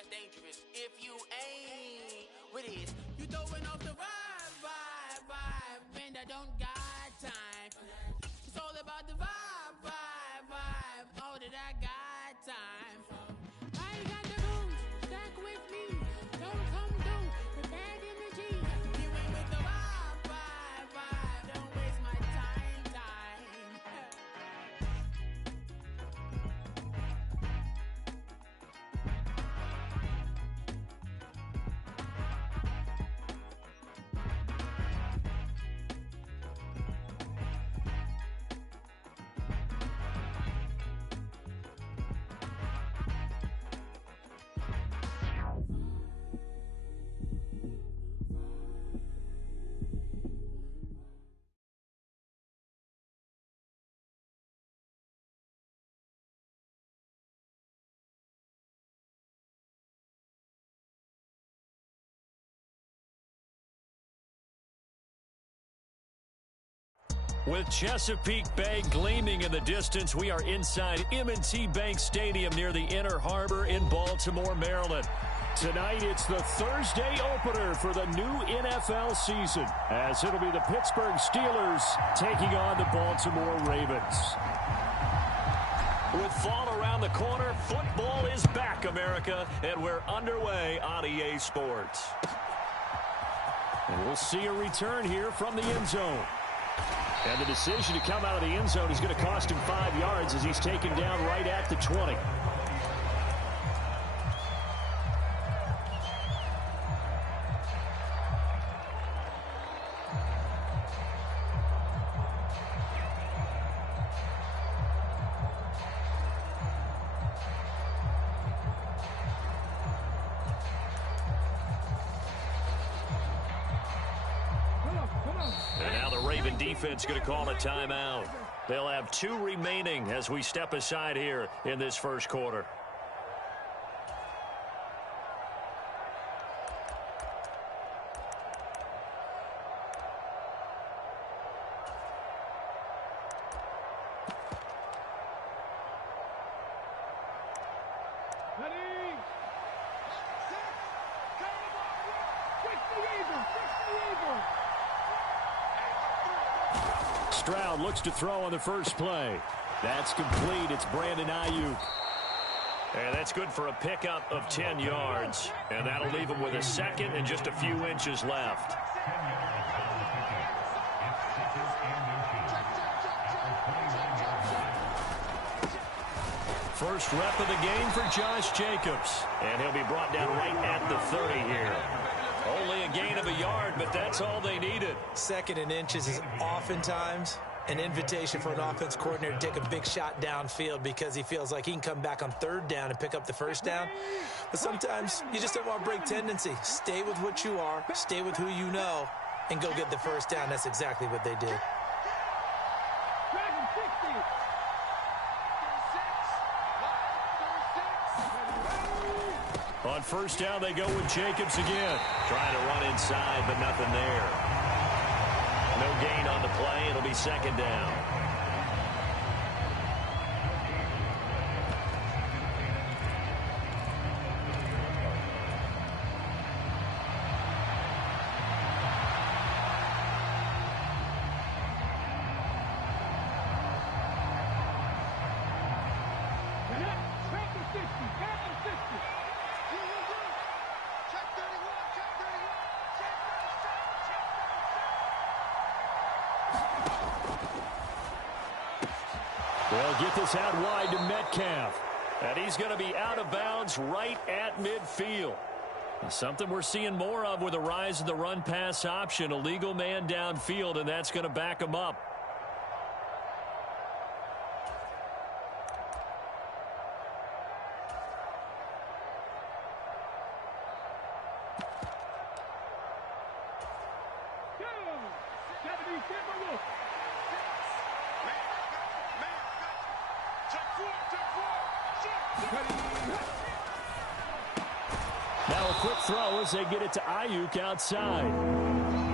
that's dangerous. If you ain't with it, you throwing off the vibe, man, I don't got time. It's all about the vibe, all that I got time. I got the rules, stuck with me, don't come through with bad energy. You ain't with the vibe, don't waste my time. With Chesapeake Bay gleaming in the distance, we are inside M&T Bank Stadium near the Inner Harbor in Baltimore, Maryland. Tonight, it's the Thursday opener for the new NFL season, as it'll be the Pittsburgh Steelers taking on the Baltimore Ravens. With fall around the corner, football is back, America, and we're underway on EA Sports. And we'll see a return here from the end zone. And the decision to come out of the end zone is going to cost him 5 yards as he's taken down right at the 20. Defense going to call a timeout. They'll have 2 remaining as we step aside here in this first quarter. Stroud looks to throw on the first play. That's complete. It's Brandon Ayuk. And that's good for a pickup of 10 yards. And that'll leave him with a second and just a few inches left. First rep of the game for Josh Jacobs. And he'll be brought down right at the 30 here. Only a gain of a yard, but that's all they needed. Second and inches is oftentimes an invitation for an offense coordinator to take a big shot downfield because he feels like he can come back on third down and pick up the first down. But sometimes you just don't want to break tendency. Stay with what you are, stay with who you know, and go get the first down. That's exactly what they did. On first down, they go with Jacobs again. Trying to run inside, but nothing there. No gain on the play. It'll be second down. They'll get this out wide to Metcalf. And he's going to be out of bounds right at midfield. Something we're seeing more of with the rise of the run-pass option. A legal man downfield, and that's going to back him up. Now a quick throw as they get it to Ayuk outside.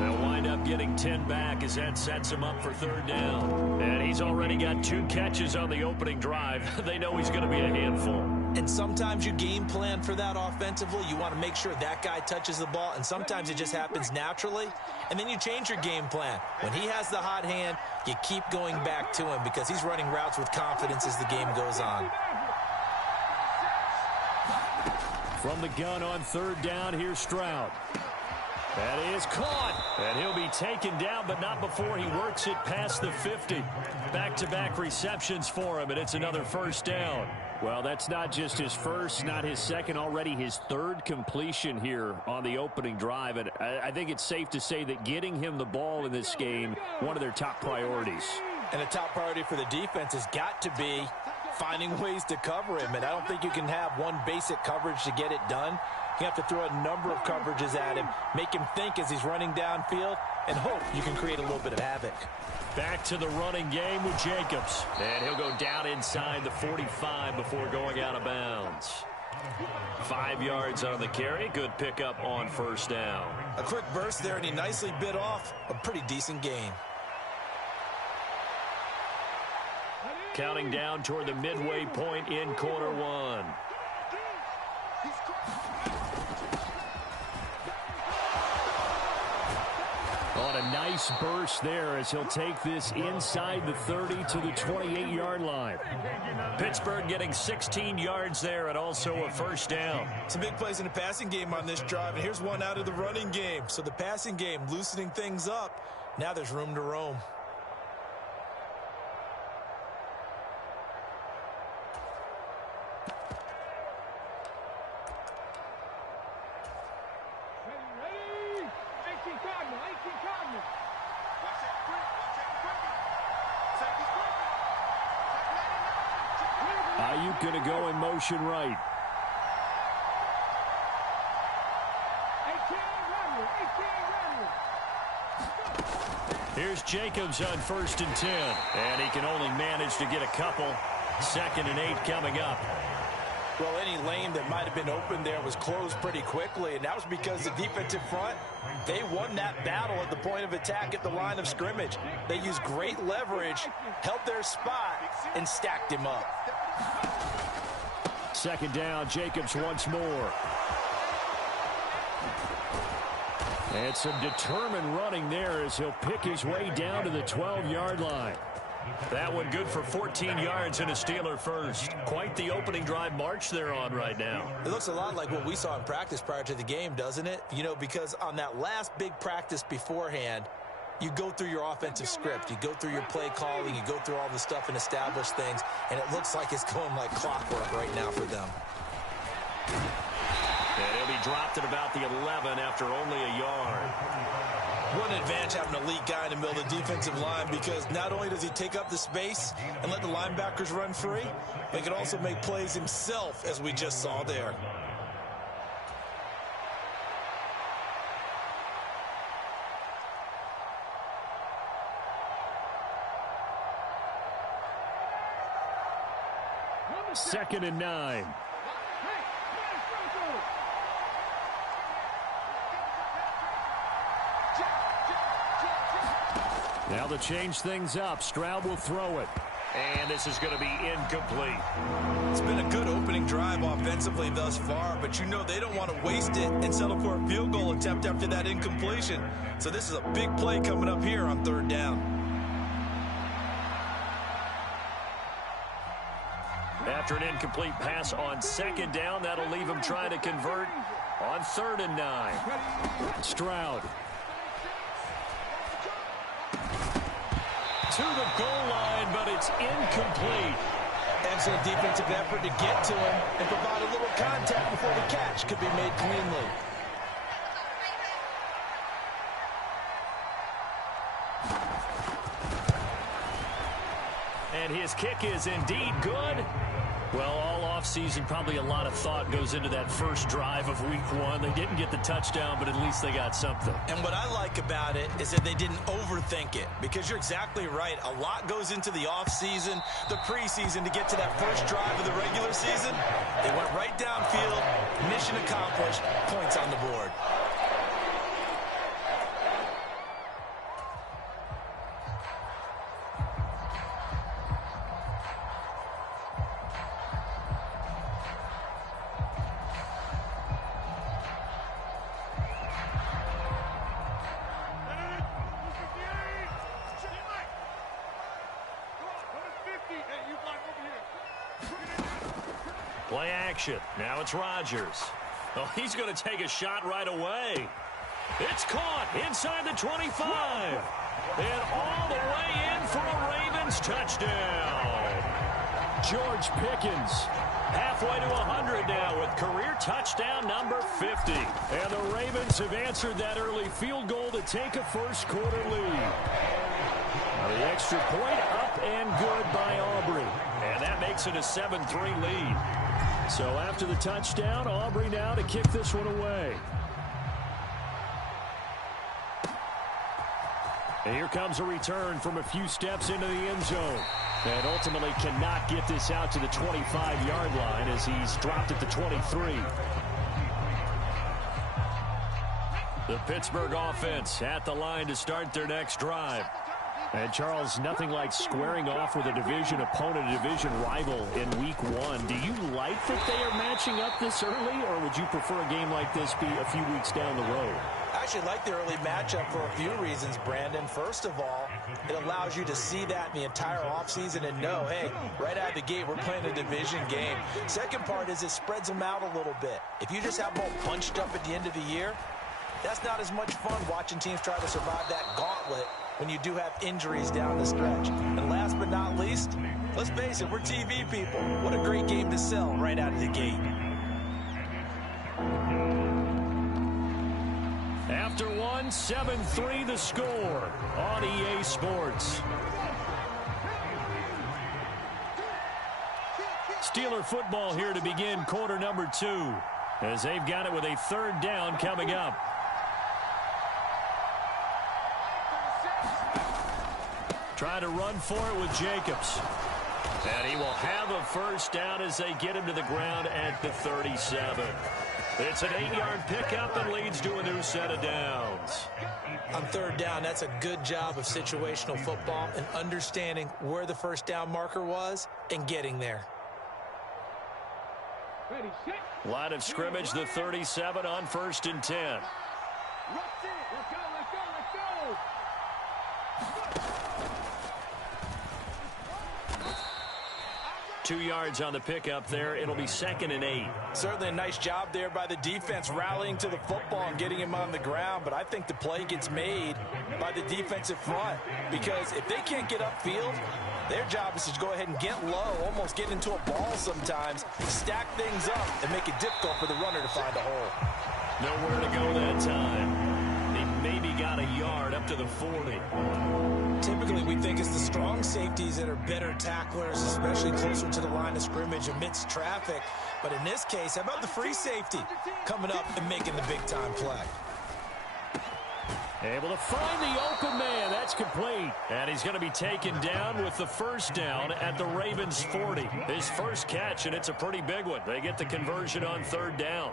They'll wind up getting 10 back as that sets him up for third down. And he's already got 2 catches on the opening drive. They know he's going to be a handful. And sometimes you game plan for that offensively. You want to make sure that guy touches the ball, and sometimes it just happens naturally. And then you change your game plan. When he has the hot hand, you keep going back to him because he's running routes with confidence as the game goes on. From the gun on third down, here's Stroud. That is caught, and he'll be taken down, but not before he works it past the 50. Back-to-back receptions for him, and it's another first down. Well, that's not just his first, not his second, already his third completion here on the opening drive. And I think it's safe to say that getting him the ball in this game, one of their top priorities. And a top priority for the defense has got to be finding ways to cover him. And I don't think you can have one basic coverage to get it done. You have to throw a number of coverages at him, make him think as he's running downfield, and hope you can create a little bit of havoc. Back to the running game with Jacobs. And he'll go down inside the 45 before going out of bounds. 5 yards on the carry. Good pickup on first down. A quick burst there, and he nicely bit off a pretty decent gain. Counting down toward the midway point in quarter one. On a nice burst there as he'll take this inside the 30 to the 28-yard line. Pittsburgh getting 16 yards there and also a first down. Some big plays in the passing game on this drive, and here's one out of the running game. So the passing game loosening things up. Now there's room to roam. Ayuk going to go in motion right. Here's Jacobs on 1st and 10. And he can only manage to get a couple. 2nd and 8 coming up. Well, any lane that might have been open there was closed pretty quickly, and that was because the defensive front, they won that battle at the point of attack at the line of scrimmage. They used great leverage, held their spot, and stacked him up. 2nd down, Jacobs once more. And some determined running there as he'll pick his way down to the 12-yard line. That one good for 14 yards and a Steeler first. Quite the opening drive march they're on right now. It looks a lot like what we saw in practice prior to the game, doesn't it? You know, because on that last big practice beforehand, you go through your offensive script. You go through your play calling. You go through all the stuff and establish things. And it looks like it's going like clockwork right now for them. And he'll be dropped at about the 11 after only a yard. What an advantage having an elite guy in the middle of the defensive line, because not only does he take up the space and let the linebackers run free, but he can also make plays himself, as we just saw there. Second and 9. Now to change things up, Stroud will throw it. And this is going to be incomplete. It's been a good opening drive offensively thus far, but you know they don't want to waste it and settle for a field goal attempt after that incompletion. So this is a big play coming up here on 3rd down. After an incomplete pass on 2nd down, that'll leave him trying to convert on 3rd and 9. Stroud. To the goal line, but it's incomplete. Excellent defensive effort to get to him and provide a little contact before the catch could be made cleanly. And his kick is indeed good. Well, all offseason, probably a lot of thought goes into that first drive of week 1. They didn't get the touchdown, but at least they got something. And what I like about it is that they didn't overthink it, because you're exactly right. A lot goes into the offseason, the preseason to get to that first drive of the regular season. They went right downfield, mission accomplished, points on the board. Play action. Now it's Rodgers. Oh, he's going to take a shot right away. It's caught inside the 25. And all the way in for a Ravens touchdown. George Pickens halfway to 100 now with career touchdown number 50. And the Ravens have answered that early field goal to take a first quarter lead. Now the extra point up and good by Aubrey. And that makes it a 7-3 lead. So after the touchdown, Aubrey now to kick this one away. And here comes a return from a few steps into the end zone. And ultimately cannot get this out to the 25-yard line as he's dropped at the 23. The Pittsburgh offense at the line to start their next drive. And, Charles, nothing like squaring off with a division opponent, a division rival in Week 1. Do you like that they are matching up this early, or would you prefer a game like this be a few weeks down the road? I actually like the early matchup for a few reasons, Brandon. First of all, it allows you to see that in the entire offseason and know, hey, right out of the gate, we're playing a division game. Second part is it spreads them out a little bit. If you just have them all bunched up at the end of the year, that's not as much fun watching teams try to survive that gauntlet when you do have injuries down the stretch. And last but not least, let's face it, we're TV people. What a great game to sell right out of the gate. After one, 7-3 the score on EA Sports. Steeler football here to begin quarter number 2 as they've got it with a third down coming up. Trying to run for it with Jacobs. And he will have a first down as they get him to the ground at the 37. It's an 8-yard pickup and leads to a new set of downs. On third down, that's a good job of situational football and understanding where the first down marker was and getting there. Line of scrimmage, the 37 on 1st and 10. Let's go, let's go, let's go. 2 yards on the pickup there. It'll be 2nd and 8. Certainly a nice job there by the defense rallying to the football and getting him on the ground, but I think the play gets made by the defensive front because if they can't get upfield, their job is to go ahead and get low, almost get into a ball sometimes, stack things up, and make it difficult for the runner to find a hole. Nowhere to go that time. He maybe got a yard up to the 40. Typically, we think it's the strong safeties that are better tacklers, especially closer to the line of scrimmage amidst traffic. But in this case, how about the free safety coming up and making the big-time play? Able to find the open man. That's complete. And he's going to be taken down with the first down at the Ravens 40. His first catch, and it's a pretty big one. They get the conversion on third down.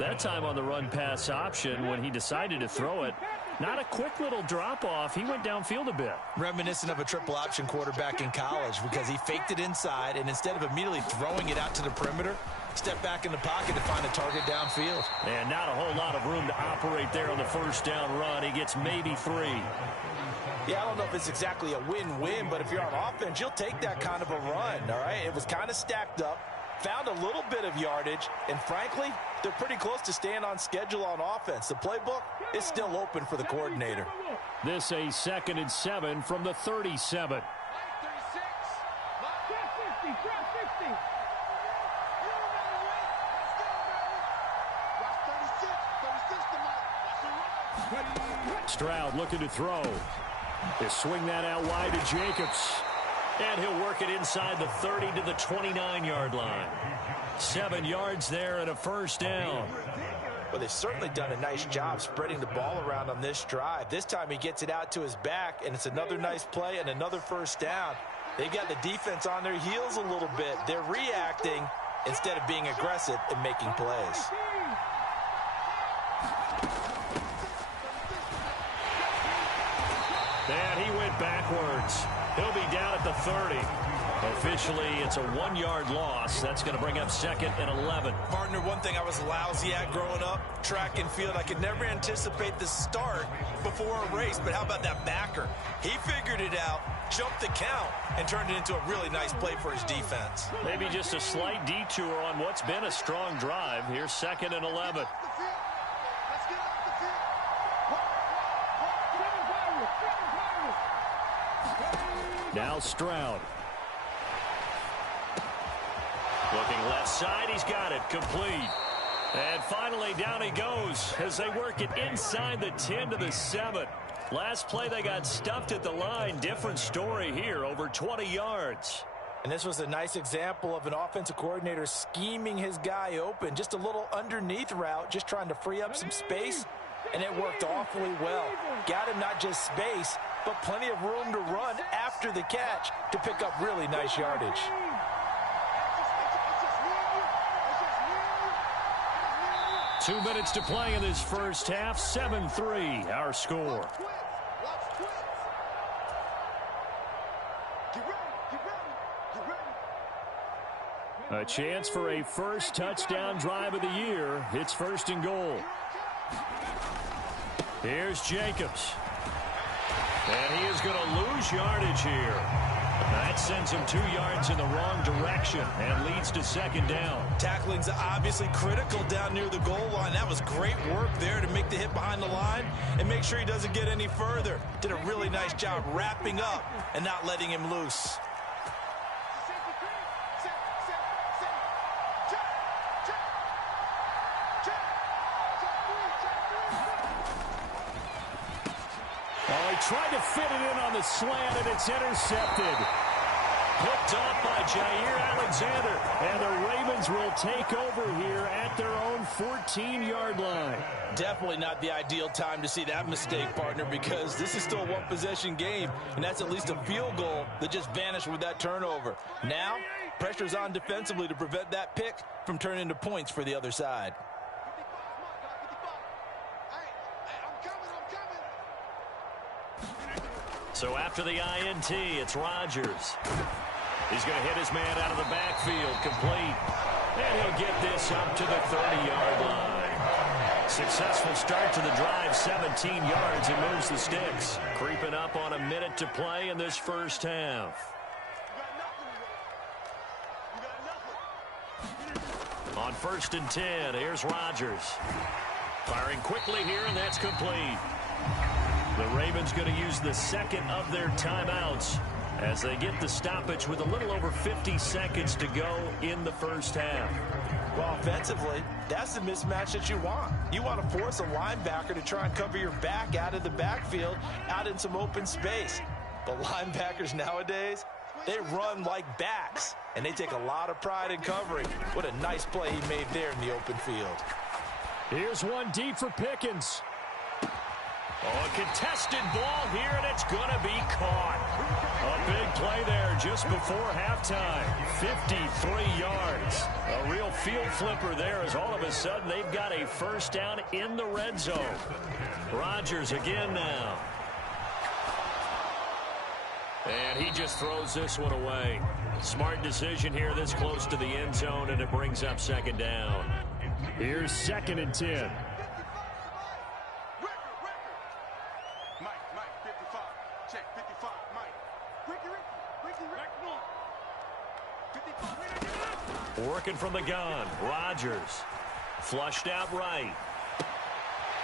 That time on the run-pass option when he decided to throw it. Not a quick little drop-off. He went downfield a bit. Reminiscent of a triple option quarterback in college because he faked it inside, and instead of immediately throwing it out to the perimeter, stepped back in the pocket to find a target downfield. And not a whole lot of room to operate there on the first down run. He gets maybe 3. Yeah, I don't know if it's exactly a win-win, but if you're on offense, you'll take that kind of a run, all right? It was kind of stacked up, found a little bit of yardage, and frankly, they're pretty close to staying on schedule on offense. The playbook is still open for the coordinator. This a 2nd and 7 from the 37. Stroud looking to throw. He'll swing that out wide to Jacobs. And he'll work it inside the 30 to the 29-yard line. 7 yards there and a first down. Well, they've certainly done a nice job spreading the ball around on this drive. This time he gets it out to his back, and it's another nice play and another first down. They've got the defense on their heels a little bit. They're reacting instead of being aggressive and making plays. And he went backwards. He'll be down at the 30. Officially, it's a 1-yard loss. That's going to bring up 2nd and 11. Partner, one thing I was lousy at growing up, track and field, I could never anticipate the start before a race, but how about that backer? He figured it out, jumped the count, and turned it into a really nice play for his defense. Maybe just a slight detour on what's been a strong drive. Here's 2nd and 11. Now Stroud. Looking left side, he's got it, complete. And finally, down he goes as they work it inside the 10 to the 7. Last play, they got stuffed at the line. Different story here, over 20 yards. And this was a nice example of an offensive coordinator scheming his guy open. Just a little underneath route, just trying to free up some space, and it worked awfully well. Got him not just space, but plenty of room to run after the catch to pick up really nice yardage. Two minutes to play in this first half. 7-3, our score. A chance for a first touchdown drive of the year. It's 1st and goal. Here's Jacobs. And he is going to lose yardage here. That sends him 2 yards in the wrong direction and leads to 2nd down. Tackling's obviously critical down near the goal line. That was great work there to make the hit behind the line and make sure he doesn't get any further. Did a really nice job wrapping up and not letting him loose. Oh, he tried to fit it in on the slant, and it's intercepted. Picked off by Jair Alexander, and the Ravens will take over here at their own 14-yard line. Definitely not the ideal time to see that mistake, partner, because this is still a one-possession game, and that's at least a field goal that just vanished with that turnover. Now, pressure's on defensively to prevent that pick from turning into points for the other side. So after the INT, it's Rodgers. He's going to hit his man out of the backfield, complete. And he'll get this up to the 30-yard line. Successful start to the drive, 17 yards, and moves the sticks. Creeping up on a minute to play in this first half. On 1st and 10, here's Rodgers. Firing quickly here, and that's complete. The Ravens going to use the second of their timeouts as they get the stoppage with a little over 50 seconds to go in the first half. Well, offensively, that's the mismatch that you want. You want to force a linebacker to try and cover your back out of the backfield, out in some open space. But linebackers nowadays, they run like backs, and they take a lot of pride in covering. What a nice play he made there in the open field. Here's one deep for Pickens. Oh, a contested ball here, and it's going to be caught. A big play there just before halftime. 53 yards. A real field flipper there as all of a sudden they've got a first down in the red zone. Rodgers again now. And he just throws this one away. Smart decision here this close to the end zone, and it brings up 2nd down. Here's 2nd and 10. Working from the gun, Rodgers. Flushed out right.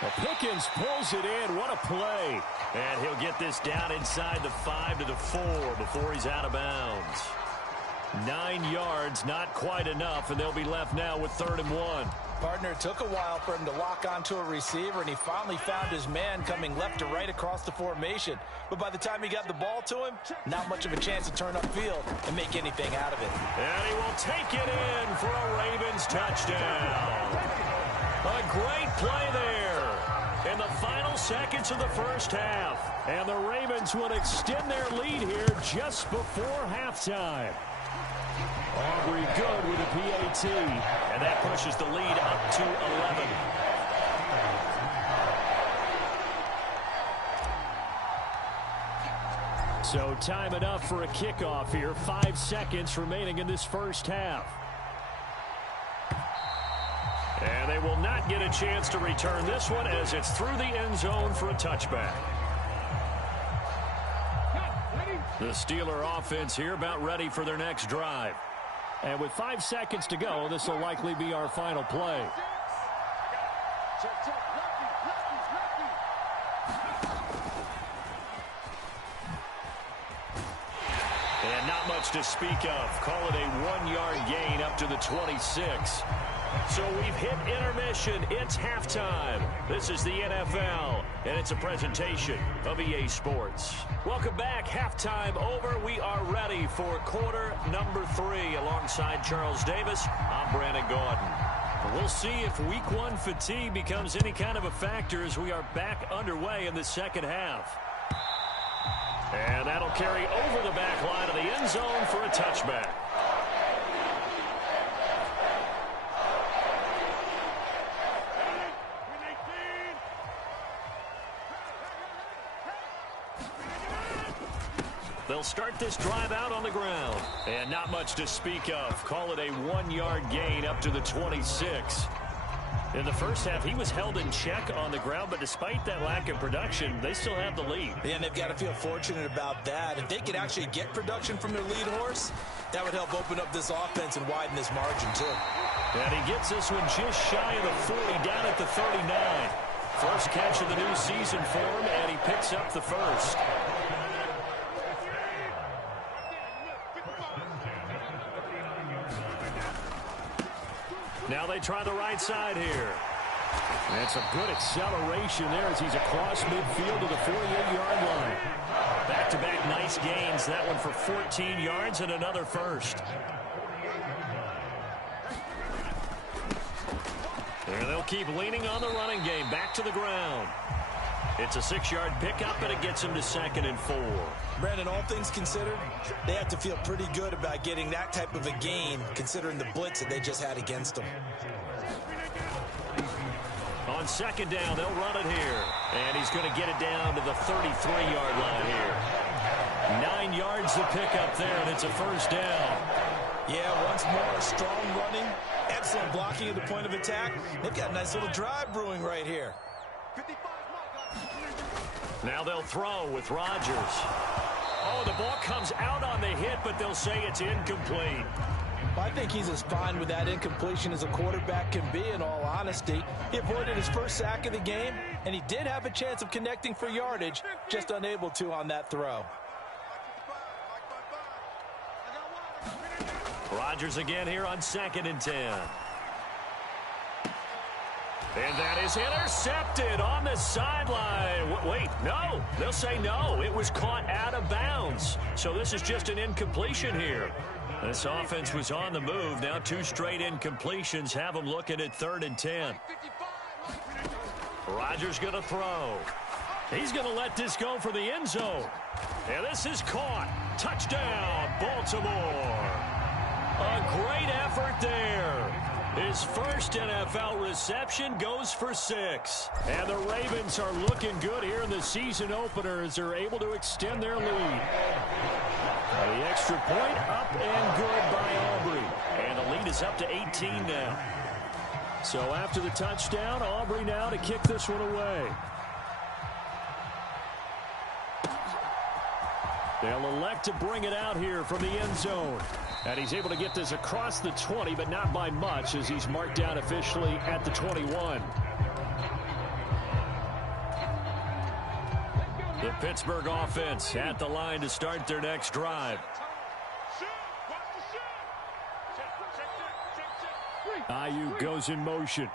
Well, Pickens pulls it in. What a play. And he'll get this down inside the 5 to the 4 before he's out of bounds. 9 yards, not quite enough, and they'll be left now with 3rd and 1. Partner, it took a while for him to lock onto a receiver, and he finally found his man coming left to right across the formation. But by the time he got the ball to him, not much of a chance to turn upfield and make anything out of it. And he will take it in for a Ravens touchdown. A great play there in the final seconds of the first half. And the Ravens would extend their lead here just before halftime. Aubrey good with a PAT, and that pushes the lead up to 11. So time enough for a kickoff here. 5 seconds remaining in this first half. And they will not get a chance to return this one as it's through the end zone for a touchback. The Steeler offense here about ready for their next drive. And with 5 seconds to go, this will likely be our final play. And not much to speak of. Call it a 1-yard gain up to the 26. So we've hit intermission. It's halftime. This is the NFL, and it's a presentation of EA Sports. Welcome back. Halftime over. We are ready for quarter number 3. Alongside Charles Davis, I'm Brandon Gordon. We'll see if week 1 fatigue becomes any kind of a factor as we are back underway in the second half. And that'll carry over the back line of the end zone for a touchback. They'll start this drive out on the ground. And not much to speak of. Call it a 1-yard gain up to the 26. In the first half, he was held in check on the ground, but despite that lack of production, they still have the lead. Yeah, and they've got to feel fortunate about that. If they could actually get production from their lead horse, that would help open up this offense and widen this margin, too. And he gets this one just shy of the 40, down at the 39. First catch of the new season for him, and he picks up the first. Now they try the right side here. That's a good acceleration there as he's across midfield to the 48-yard line. Back-to-back nice gains. That one for 14 yards and another first. And they'll keep leaning on the running game. Back to the ground. It's a 6-yard pickup, and it gets him to 2nd and 4. Brandon, all things considered, they have to feel pretty good about getting that type of a gain, considering the blitz that they just had against them. On 2nd down, they'll run it here. And he's going to get it down to the 33-yard line here. 9 yards to pick up there, and it's a first down. Yeah, once more, strong running, excellent blocking at the point of attack. They've got a nice little drive brewing right here. Now they'll throw with Rodgers. Oh, the ball comes out on the hit, but they'll say it's incomplete. I think he's as fine with that incompletion as a quarterback can be, in all honesty. He avoided his first sack of the game, and he did have a chance of connecting for yardage, just unable to on that throw. Rodgers again here on 2nd and 10. And that is intercepted on the sideline. Wait, no. They'll say no. It was caught out of bounds. So this is just an incompletion here. This offense was on the move. Now 2 straight incompletions have them looking at 3rd and 10. Rodgers going to throw. He's going to let this go for the end zone. And this is caught. Touchdown, Baltimore. A great effort there. His first NFL reception goes for 6. And the Ravens are looking good here in the season opener as they're able to extend their lead. The extra point up and good by Aubrey. And the lead is up to 18 now. So after the touchdown, Aubrey now to kick this one away. They'll elect to bring it out here from the end zone. And he's able to get this across the 20, but not by much as he's marked down officially at the 21. The Pittsburgh offense at the line to start their next drive. Ayuk goes in motion.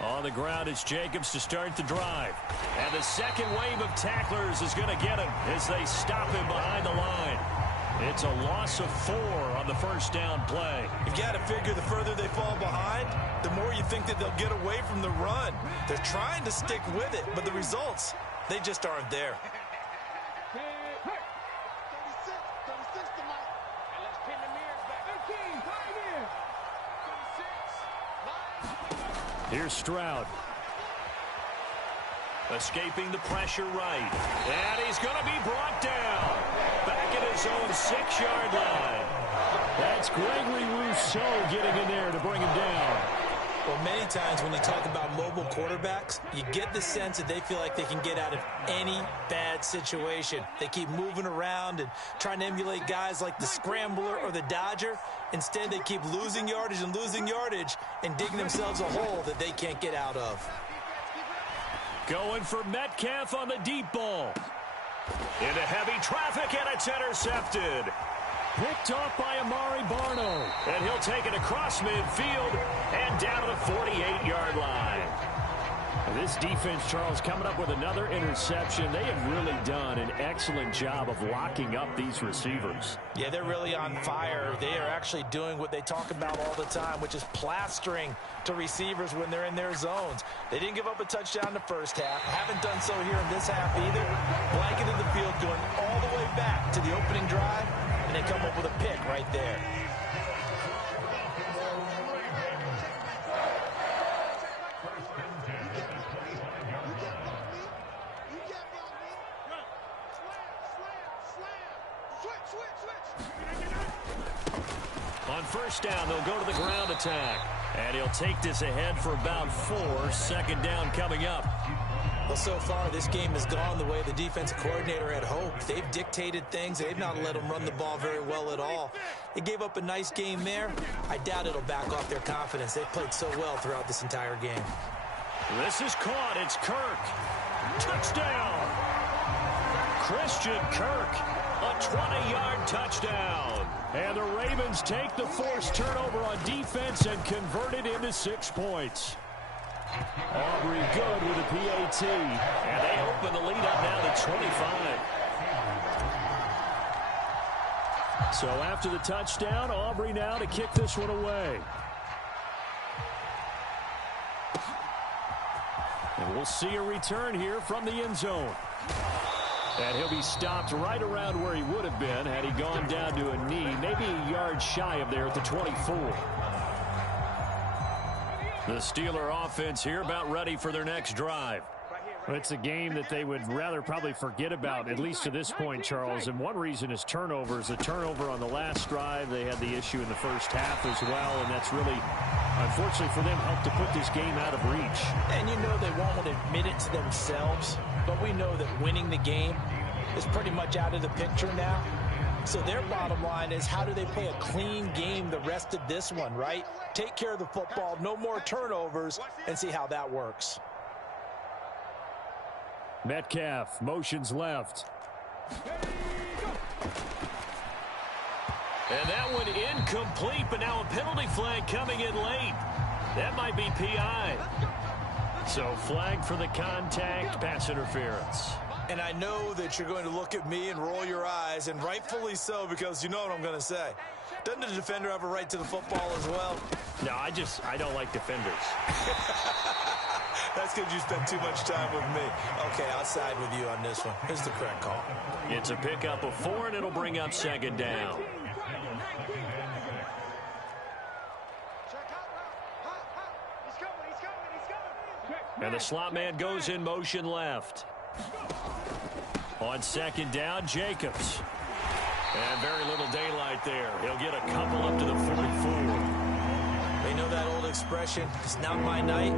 On the ground, it's Jacobs to start the drive. And the second wave of tacklers is going to get him as they stop him behind the line. It's a loss of 4 on the first down play. You've got to figure the further they fall behind, the more you think that they'll get away from the run. They're trying to stick with it, but the results, they just aren't there. Here's Stroud. Escaping the pressure right. And he's going to be brought down. Back at his own 6-yard line. That's Gregory Rousseau getting in there to bring him down. Well, many times when you talk about mobile quarterbacks, you get the sense that they feel like they can get out of any bad situation. They keep moving around and trying to emulate guys like the Scrambler or the Dodger. Instead, they keep losing yardage and digging themselves a hole that they can't get out of. Going for Metcalf on the deep ball. Into heavy traffic, and it's intercepted. Picked off by Amari Barno. And he'll take it across midfield and down to the 48-yard line. This defense, Charles, coming up with another interception. They have really done an excellent job of locking up these receivers. Yeah, they're really on fire. They are actually doing what they talk about all the time, which is plastering to receivers when they're in their zones. They didn't give up a touchdown in the first half. Haven't done so here in this half either. Blanketed the field, going all the way back to the opening drive, and they come up with a pick right there. On first down, they'll go to the ground attack. And he'll take this ahead for about 4. Second down coming up. Well, so far, this game has gone the way the defensive coordinator had hoped. They've dictated things. They've not let them run the ball very well at all. They gave up a nice game there. I doubt it'll back off their confidence. They've played so well throughout this entire game. This is caught. It's Kirk. Touchdown. Christian Kirk, a 20-yard touchdown. And the Ravens take the forced turnover on defense and convert it into 6 points. Aubrey good with a PAT. And they open the lead up now to 25. So after the touchdown, Aubrey now to kick this one away. And we'll see a return here from the end zone. And he'll be stopped right around where he would have been had he gone down to a knee, maybe a yard shy of there at the 24. The Steeler offense here about ready for their next drive. Well, it's a game that they would rather probably forget about, at least to this point, Charles. And one reason is turnovers. A turnover on the last drive. They had the issue in the first half as well, and that's really, unfortunately for them, helped to put this game out of reach. And you know they won't admit it to themselves, but we know that winning the game is pretty much out of the picture now. So their bottom line is, how do they play a clean game the rest of this one, right? Take care of the football, no more turnovers, and see how that works. Metcalf motions left. And that one incomplete, but now a penalty flag coming in late. That might be PI. So flag for the contact, pass interference. And I know that you're going to look at me and roll your eyes, and rightfully so, because you know what I'm going to say. Doesn't the defender have a right to the football as well? No, I don't like defenders. That's because you spend too much time with me. Okay, I'll side with you on this one. Here's the correct call. It's a pickup of 4, and it'll bring up second down. And the slot man goes in motion left. On second down, Jacobs. And very little daylight there. He'll get a couple up to the 44. They know that old expression, it's not my night.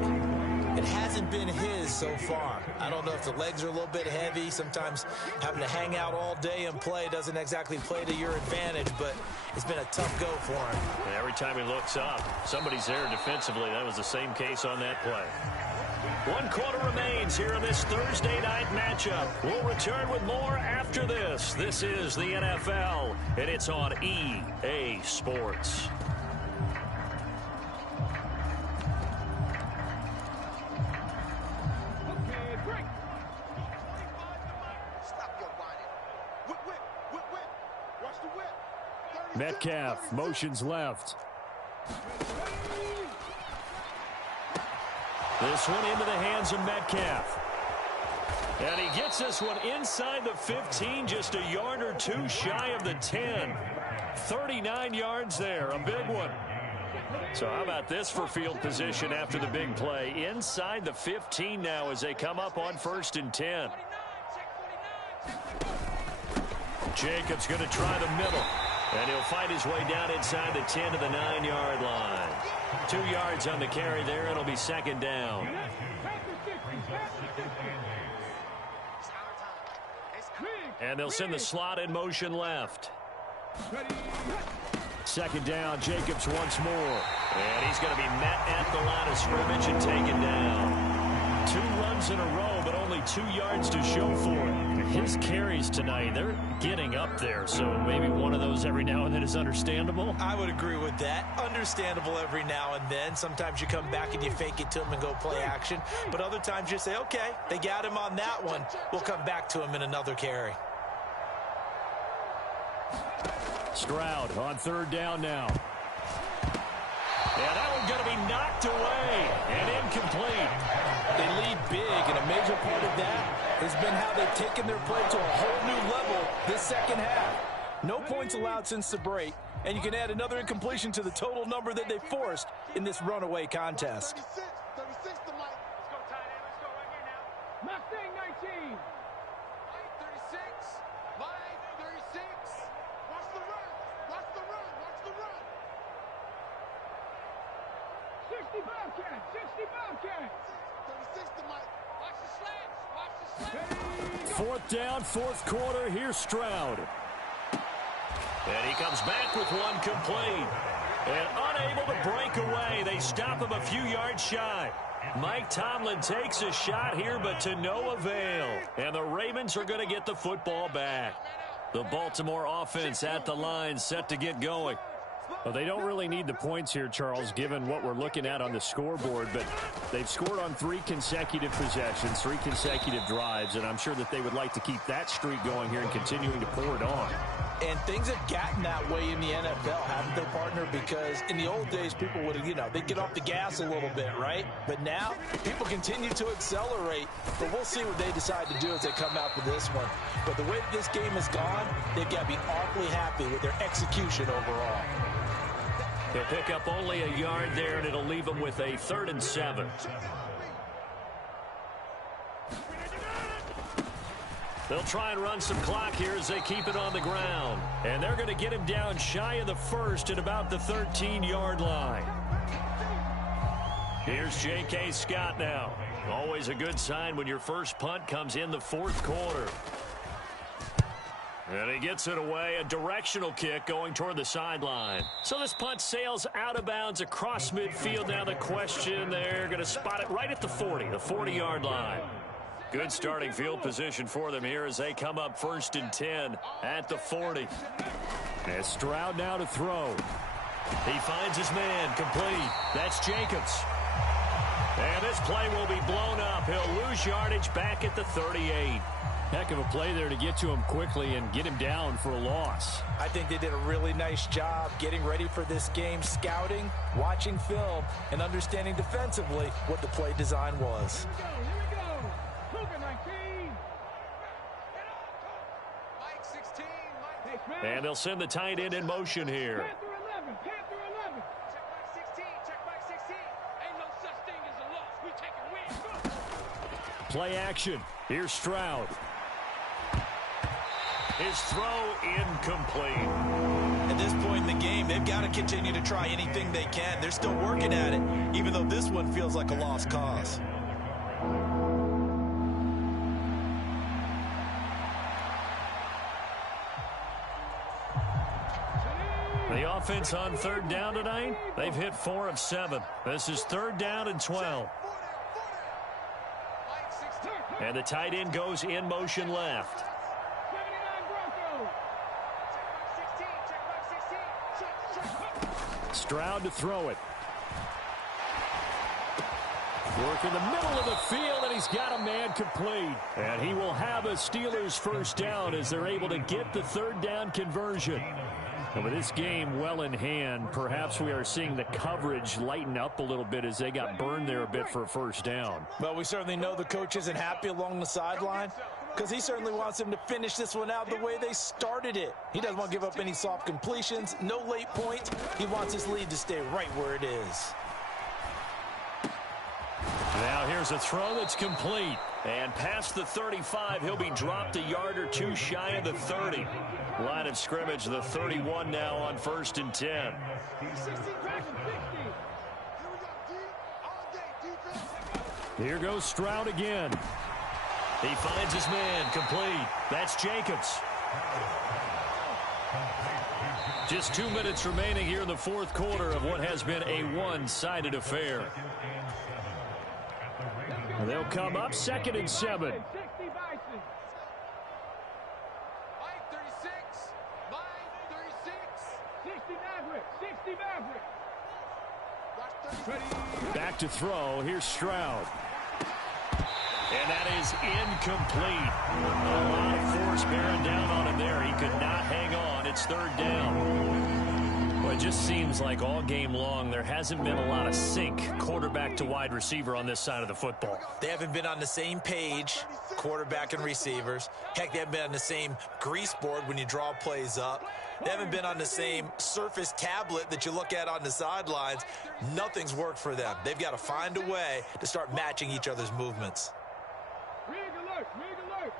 It hasn't been his so far. I don't know if the legs are a little bit heavy. Sometimes having to hang out all day and play doesn't exactly play to your advantage, but it's been a tough go for him. And every time he looks up, somebody's there defensively. That was the same case on that play. 1 quarter remains here in this Thursday night matchup. We'll return with more after this. This is the NFL, and it's on EA Sports. Metcalf motions left. This one into the hands of Metcalf. And he gets this one inside the 15, just a yard or 2 shy of the 10. 39 yards there, a big one. So how about this for field position after the big play? Inside the 15 now as they come up on 1st and 10. Jacobs going to try the middle. And he'll fight his way down inside the 10 to the 9-yard line. 2 yards on the carry there. It'll be 2nd down. And they'll send the slot in motion left. 2nd down, Jacobs once more. And he's going to be met at the line of scrimmage and taken down. 2 runs in a row, but only 2 yards to show for it. His carries tonight, they're getting up there, so maybe one of those every now and then is understandable. I would agree with that. Understandable every now and then. Sometimes you come back and you fake it to him and go play action. But other times you say, okay, they got him on that one. We'll come back to him in another carry. Stroud on 3rd down now. Yeah, that one's going to be knocked away and incomplete. They lead big, and a major part of that has been how they've taken their play to a whole new level this second half. No points allowed since the break, and you can add another incompletion to the total number that they forced in this runaway contest. 36 to Mike. Let's go, tight end. Let's go right here now. Mustang 19. Mike 36. Mike 36. Watch the run. Watch the run. Watch the run. 60 Bobcats. 60 Bobcats. 36 to Mike. Watch the slants. Watch the slants. 4th down, 4th quarter. Here's Stroud. And he comes back with one complete. And unable to break away. They stop him a few yards shy. Mike Tomlin takes a shot here, but to no avail. And the Ravens are going to get the football back. The Baltimore offense at the line, set to get going. Well, they don't really need the points here, Charles, given what we're looking at on the scoreboard, but they've scored on 3 consecutive possessions, 3 consecutive drives, and I'm sure that they would like to keep that streak going here and continuing to pour it on. And things have gotten that way in the NFL, haven't they, partner? Because in the old days, people would, they'd get off the gas a little bit, right? But now, people continue to accelerate. But we'll see what they decide to do as they come out with this one. But the way that this game has gone, they've got to be awfully happy with their execution overall. They'll pick up only a yard there, and it'll leave them with a 3rd and 7. They'll try and run some clock here as they keep it on the ground. And they're going to get him down shy of the 1st at about the 13-yard line. Here's J.K. Scott now. Always a good sign when your first punt comes in the 4th quarter. And he gets it away, a directional kick going toward the sideline. So this punt sails out of bounds across midfield. Now the question, they're going to spot it right at the 40, the 40-yard line. Good starting field position for them here as they come up 1st and 10 at the 40. And Stroud now to throw. He finds his man, complete. That's Jacobs. And this play will be blown up. He'll lose yardage back at the 38. Heck of a play there to get to him quickly and get him down for a loss. I think they did a really nice job getting ready for this game, scouting, watching film, and understanding defensively what the play design was. Here we go. Cougar 19. Mike 16. Mike. And they'll send the tight end in motion here. Panther 11. Panther 11. Check Mike 16. Check Mike 16. Ain't no such thing as a loss. We take a win. Play action. Here's Stroud. His throw incomplete. At this point in the game, they've got to continue to try anything they can. They're still working at it, even though this one feels like a lost cause. The offense on 3rd down tonight, they've hit 4 of 7. This is 3rd down and 12. And the tight end goes in motion left. Stroud to throw it. Work in the middle of the field, and he's got a man complete. And he will have a Steelers first down as they're able to get the 3rd down conversion. And with this game well in hand, perhaps we are seeing the coverage lighten up a little bit as they got burned there a bit for a first down. Well, we certainly know the coach isn't happy along the sideline, because he certainly wants them to finish this one out the way they started it. He doesn't want to give up any soft completions, no late points. He wants his lead to stay right where it is. Now here's a throw that's complete. And past the 35, he'll be dropped a yard or two shy of the 30. Line of scrimmage, the 31 now on 1st and 10. Here goes Stroud again. He finds his man, complete. That's Jacobs. Just 2 minutes remaining here in the fourth quarter of what has been a one-sided affair. They'll come up 2nd and 7. Back to throw. Here's Stroud. And that is incomplete. A lot of force bearing down on him there. He could not hang on. It's 3rd down. Well, it just seems like all game long there hasn't been a lot of sync quarterback to wide receiver on this side of the football. They haven't been on the same page, quarterback and receivers. Heck, they haven't been on the same grease board when you draw plays up. They haven't been on the same Surface tablet that you look at on the sidelines. Nothing's worked for them. They've got to find a way to start matching each other's movements. Rig alert.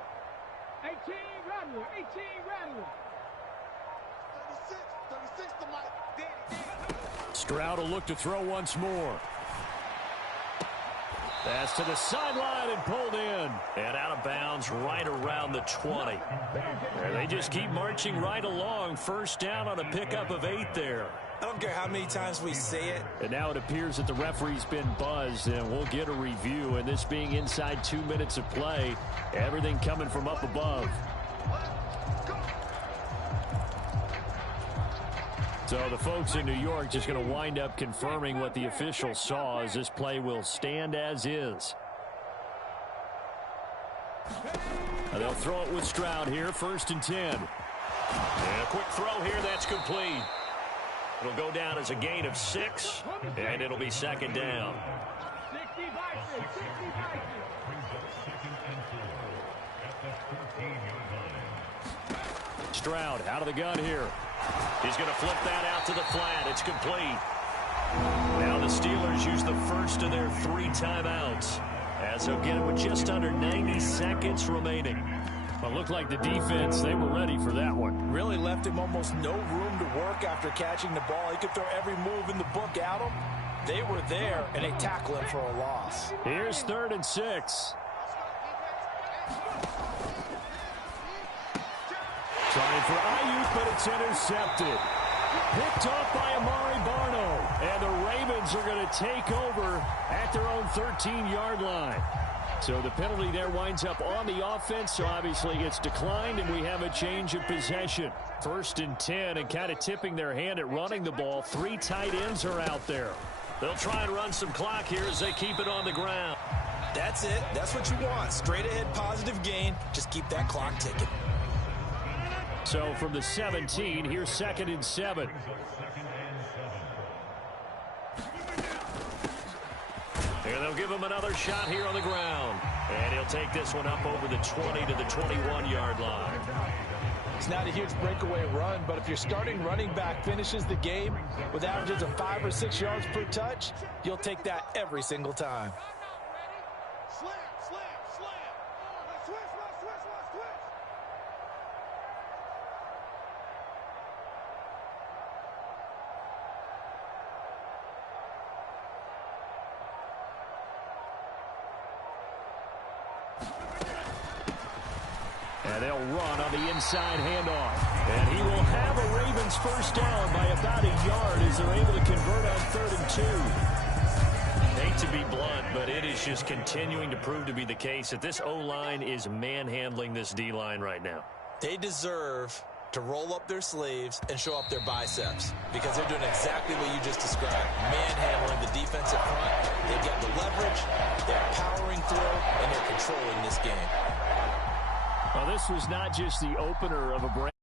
18 rattler, 18 rattler. 36 to Mike. Stroud will look to throw once more. Pass to the sideline and pulled in. And out of bounds right around the 20. And they just keep marching right along. 1st down on a pickup of 8 there. I don't care how many times we say it. And now it appears that the referee's been buzzed, and we'll get a review. And this being inside 2 minutes of play, everything coming from up above. So the folks in New York just going to wind up confirming what the officials saw, as this play will stand as is. And they'll throw it with Stroud here, 1st and 10. And a quick throw here, that's complete. It'll go down as a gain of 6, and it'll be 2nd down. Stroud out of the gun here. He's going to flip that out to the flat. It's complete. Now the Steelers use the first of their 3 timeouts, as they'll get it with just under 90 seconds remaining. Well, it looked like the defense, they were ready for that one. Really left him almost no room to work after catching the ball. He could throw every move in the book at him. They were there, and they tackle him for a loss. Here's 3rd and 6. Trying for Ayuk, but it's intercepted. Picked off by Amari Barno. And the Ravens are going to take over at their own 13-yard line. So the penalty there winds up on the offense, so obviously it's declined, and we have a change of possession. 1st and 10, and kind of tipping their hand at running the ball. 3 tight ends are out there. They'll try and run some clock here as they keep it on the ground. That's it. That's what you want. Straight ahead, positive gain. Just keep that clock ticking. So from the 17, here's 2nd and 7. And they'll give him another shot here on the ground. And he'll take this one up over the 20 to the 21-yard line. It's not a huge breakaway run, but if your starting running back finishes the game with averages of 5 or 6 yards per touch, you'll take that every single time. Slam. Switch. And they'll run on the inside handoff. And he will have a Ravens 1st down by about a yard as they're able to convert on 3rd and 2. Hate to be blunt, but it is just continuing to prove to be the case that this O-line is manhandling this D-line right now. They deserve to roll up their sleeves and show up their biceps, because they're doing exactly what you just described. Manhandling the defensive front. They've got the leverage, they're powering through, and they're controlling this game. Well, this was not just the opener of a brand